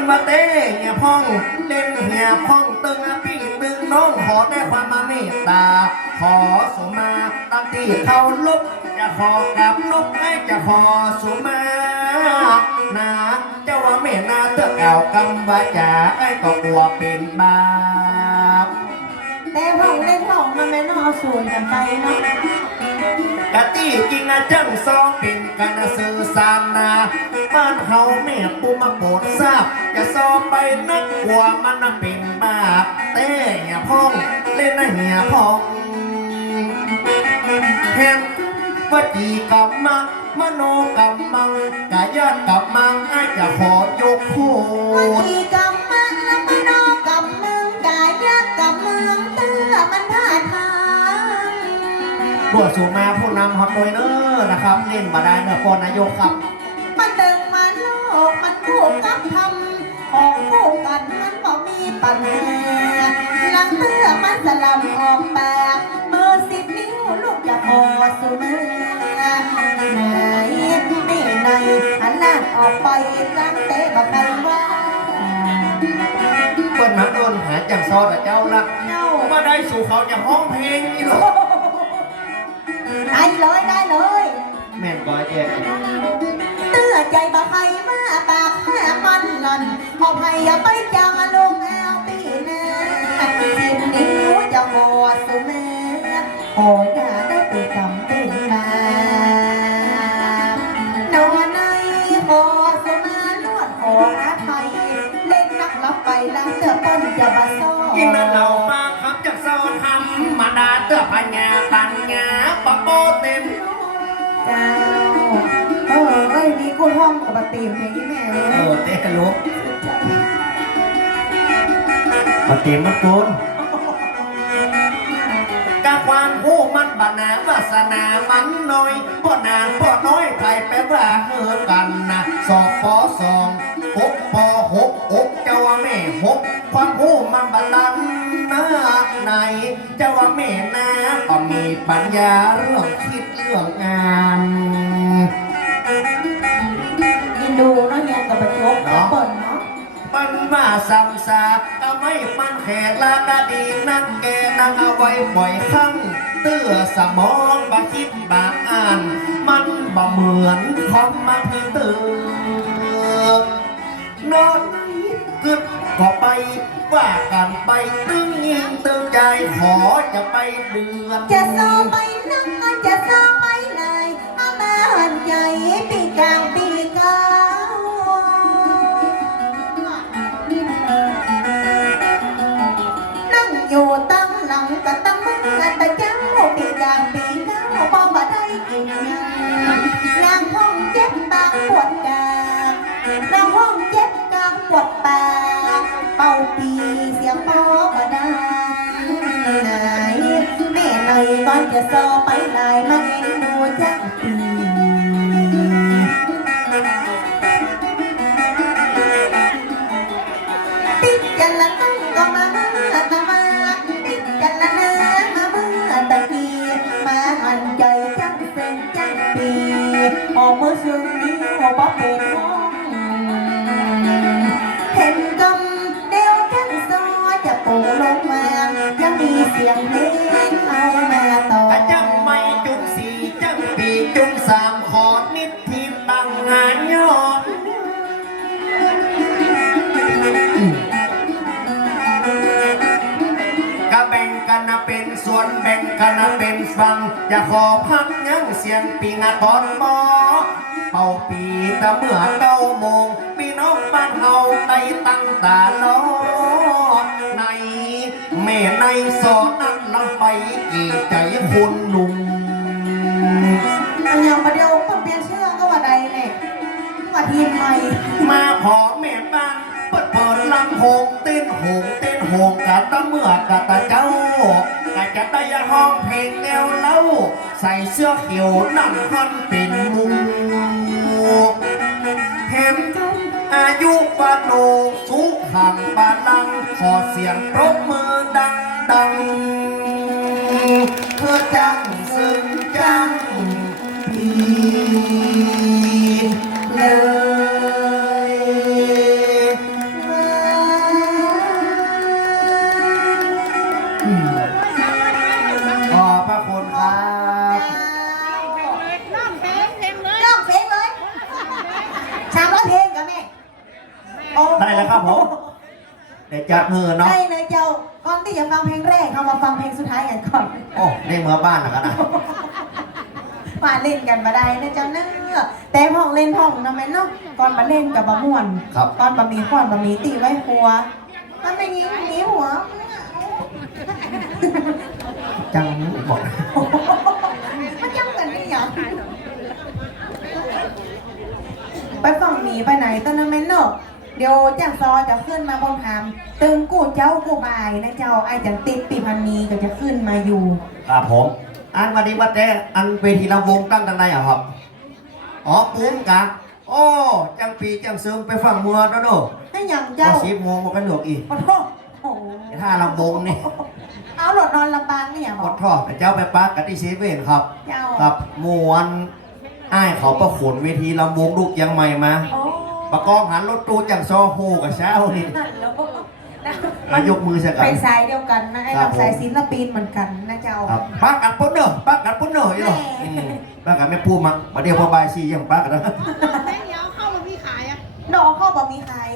มันมาเต้เหียพ่องเล่นเหียพ่องตึงอะพี่ตึงน้องขอได้ความมาเมตตา ขอสุมาตั้งที่เขาลุกจะขอกลับลุกให้จะขอสุมานาเจ้าว่าเมตนาเตือเก่ากำว่าจ่าไอ้ก็กลัวเป็นบาปแต่ห้องเล่นห้องมันไม่น่าเอาส่วนกันไปเนาะกะตี้จริงอะจังซองเป็นกันสื่อสารนา บ้านเฮาแม่ปูมาโปรดทราบจะซอไปนักกลัวมันน่ะเป็นบาปเต้เหียพ่องเล่นนะเหียพ่องแฮมวจีกรรมังมโนกรรมังกายาตกรรมังไอ้จะขอยกโควันดที่กำมังน้ำมันอกกำมึงกายยักกำมึงเตื้อมันท่าทางรวดสู่มาผู้นำฮอตโดยเนอร์นะครับ เล่นมาได้เนอะพอนายกครับ มีปัญหาหลังเตื้อมันสลับออกปากมือสิบนิ้วลูกจะพอสุมือไหนนี่ในอันลาดออกไปล้างเตะบอกใครว่าเปิ้นมาโดนหาจังซอดอะเจ้าละเจ้ามาได้สู่เขาจะห้องเพลงอีหรอได้เลยได้เลย แม่นก้อยแย่เตื้อใจบ่ใครมาปากแค่มันหล่อนออกให้อย่าไปจังลง โอ้ยอย่าได้ไปจำเป็นมาโนในหอสุมาลวดหออาไทยเล่นนักลับไปลังเตื้อป้นจะบาซ้อกินนั่นเรามาครับจากซอทำมาดาเตื้อปัญญาปัญญาปะโปเต็มเจ้าเออเอ้ยนี่กูห้องกับปตีมอย่างนี้แม่เลเอยอเตะกันลุกปะเต็มมันโกน บานาวาสนามันน้อยพ่อนางพ่อน้อยใครแปลว่าเฮอกันนะสอบปอสองหกปอหกอกเจ้าว่าแม่หกความหูมันบาลันนาไหนเจ้าว่าแม่นาก็มีปัญญาเรื่องคิดเรื่องงานยินดูเนาะเฮียกับประจบกับเปิดเนาะมันมาสัมสาก็ไม่มันแขกลากะดีนั่งแกนั่งเอาไว้บ่อยครั้ง เตื้อสมองบาคิดบาอ่าน มันบ่เหมือนคอมมาพี่เตือนอนกึดก็ไปว่ากันไปตึงยิงตึงใจขอจะไปเดือนจะโซไปนั่งจะโซไปไหนอามาหันใจปีกลางปี ปวดปากเป่าปีเสียงพอก็ได้ไหนแม่หน่อยก่อนจะโซไปไหนมาเอ็นดูจังปีติดกันละตั้งก็มาเมื่อตะมาติดกันละเนื้อมาเมื่อตะกี้มาหันใจจังเป็นจังปีออกมือซึ่งนี้หัวป๊อปเป็นห้อ อย่าขอพักยังเสียงปีงาตอนหมอเป่าปีตะเมื่อเก้าโมงพี่น้องบ้านเฮาได้ตั้งตาล้อในแม่ในสอนนั้นลำไปกี่ใจคุณหนุ่มอันยังประเดี๋ยวคนเปลี่ยนเชื่อก็ว่าใดเนี่ยว่าทีมใหม่มาขอแม่บ้านเปิดเปิดลำโพงเต้นโหงเต้นโหงกะตะเมื่อกะตะเจ้า และจะได้ห้องเพลงแนวเล่า ใส่เสื้อเขียวนั่งนอนเป็นมุงเข็นอายุปาโลสุขังบาลัง ขอเสียงรบมือดังดังเพื่อจังซึ่งจังปีเลยอืม จัดมือเนาะได้เลยเจ้าก่อนที่จะฟังเพลงแรกเรามาฟังเพลงสุดท้ายกันก่อนโอ้ในเมือบ้านนะกันนะมาเล่นกันมาได้นะเจ้าเนื้อแต่พ่องเล่นพ่องนะแม่เนาะก่อนมาเล่นกับบะม่วนครับก่อนบะหมี่ก่อนบะหมี่ตีไว้หัวมันเป็นยิงหนีหัวจังบอกมันยังกันไม่หยังไปฝั่งหนีไปไหนตอนนั้นแม่เนาะ เดี๋ยวจากซอยจะขึ้นมาบนหามตึงกูเจ้ากูบายนะเจ้าไอ้จังติดปีพันนีก็จะขึ้นมาอยู่ครับผม อันวันนี้วัดแต่อันเวทีลำวงตั้งทางไหนอะครับ อ๋อปูนกะโอ้จังปีจังซึมไปฝั่งเมืองแล้วเนอะให้หยังเจ้าเจ้าสีโมงมากันหนวกอีกขอโทษโอ้โหถ้าลำวงนี่เอาหลดนอนลำบางเนี่ยหบมอกดทอดแต่เจ้าไปปักกันที่เซเว่นครับเจ้าครับมวนอ้ายเขาประขนเวทีลำวงลูกยังใหม่มาโอ้ ประกองหันรถตู้จังซอโฮกับเช้านี่นั่นแล้วนะมายกมือใส่กัไปนสายเดียวกันนะไอ้ครับลำสายศิลปินเหมือนกันนะเจ้าครับปักกันปุ๊บเนอะปักกันปุ๊บเนอะอีหรอแหม่อืมปักกันไม่พูดมั้งมาเดี๋ยวพอบายซียังปักกันนะแม่งเดี๋ยวเข้ามาพี่ขายอะดอกข้าวบะหมี่ขาย